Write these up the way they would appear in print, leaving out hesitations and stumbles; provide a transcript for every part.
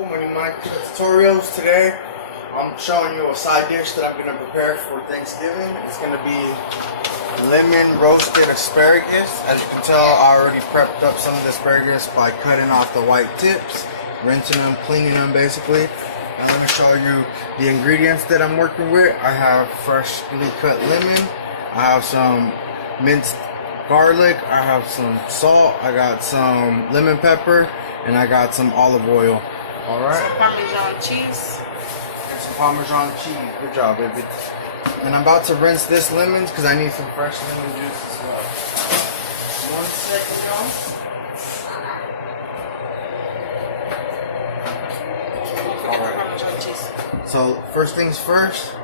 One of my tutorials today, I'm showing you a side dish that I'm going to prepare for Thanksgiving. It's going to be lemon roasted asparagus. As you can tell, I already prepped up some of the asparagus by cutting off the white tips, rinsing them, cleaning them basically. And let me show you the ingredients that I'm working with. I have freshly cut lemon, I have some minced garlic, I have some salt, I got some lemon pepper, and I got some olive oil. Alright? Some Parmesan cheese. And some Parmesan cheese. Good job, baby. And I'm about to rinse this lemon because I need some fresh lemon juice as well. 1 second, y'all. Alright. Parmesan cheese. So, first things first,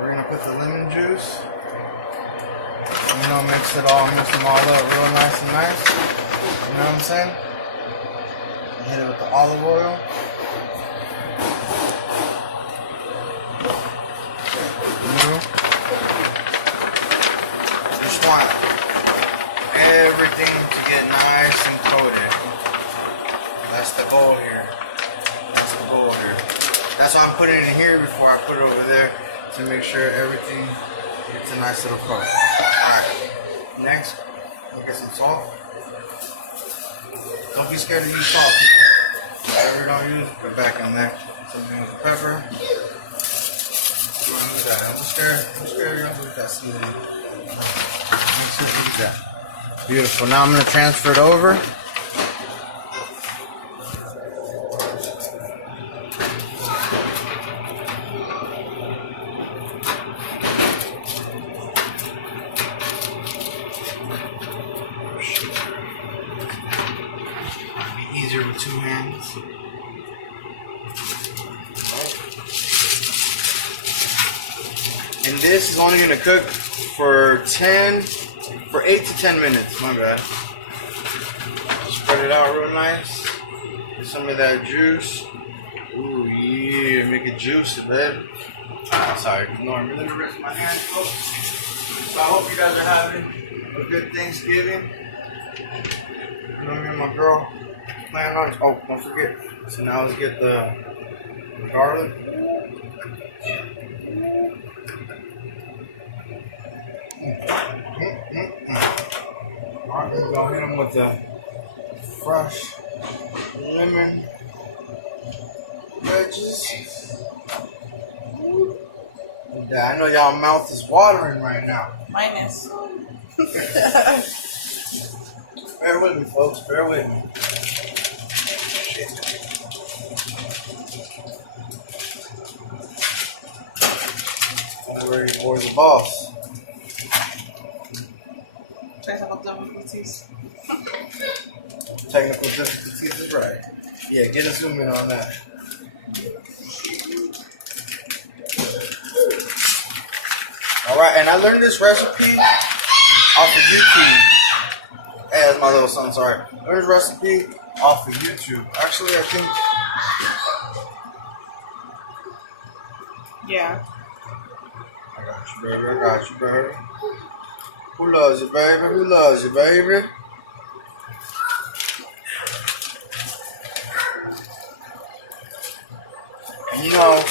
we're going to put the lemon juice. You know, mix them all up real nice and nice. You know what I'm saying? Hit it with the olive oil. Just want everything to get nice and coated. That's the goal here. That's the goal here. That's why I'm putting it in here before I put it over there to make sure everything gets a nice little coat. Alright. Next, we'll get some salt. Don't be scared to use salt, people. Whatever you don't use, put it back in there. Something with the pepper. You want to use that. Don't be scared. Don't be scared. You don't use that seasoning. Mix it. Look at that. Beautiful. Now I'm going to transfer it over. Easier with two hands. And this is only going to cook for 8 to 10 minutes. My bad. Spread it out real nice. Get some of that juice. Ooh yeah, make it juicy, babe. Sorry, ignore me. Let me rinse my hands, folks. So I hope you guys are having a good Thanksgiving. You know, me and my girl plan on. Oh, don't forget. So now let's get the garlic. Alright, we're gonna hit them with the fresh lemon wedges. I know y'all mouth is watering right now. Mine is. Bear with me, folks. Bear with me. Already, boy's the boss. Technical difficulties. Technical difficulties is right. Yeah, get a zoom in on that. Alright, and I learned this recipe off of YouTube. Hey, that's my little son, sorry. I learned this recipe off of YouTube. Actually, I think... Yeah. I got you, baby. I got you, baby. Who loves you, baby? Who loves you, baby? And you know,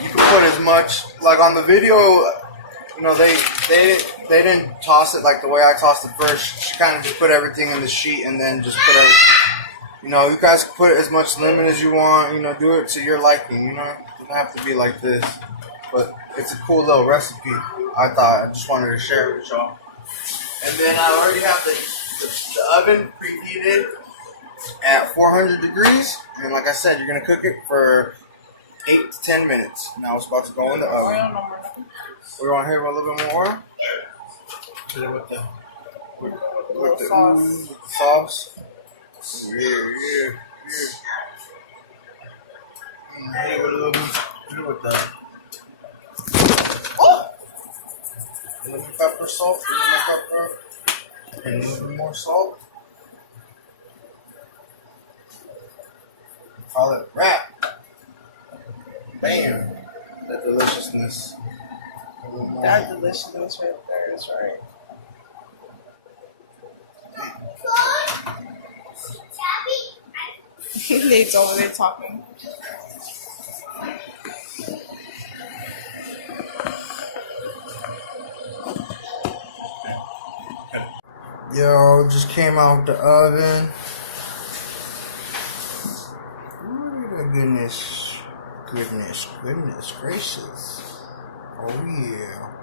you can put as much, like on the video, you know, they didn't toss it like the way I tossed it first. She kind of just put everything in the sheet and then just put everything. You know, you guys can put as much lemon as you want. You know, do it to your liking. You know, it doesn't have to be like this. But it's a cool little recipe. I just wanted to share it with y'all. And then I already have the oven preheated at 400 degrees. And like I said, you're going to cook it for 8 to 10 minutes. Now it's about to go in the oven. We're going to hit a little bit more oil. Hit it with the sauce. Yeah. Hit it with a little bit. Hit it with the lemon pepper, salt, lemon pepper, and a little bit more salt. Call it wrap. Bam! That deliciousness. That deliciousness right there is right. Nate's over there talking. Yo, just came out the oven. Ooh, goodness gracious. Oh yeah.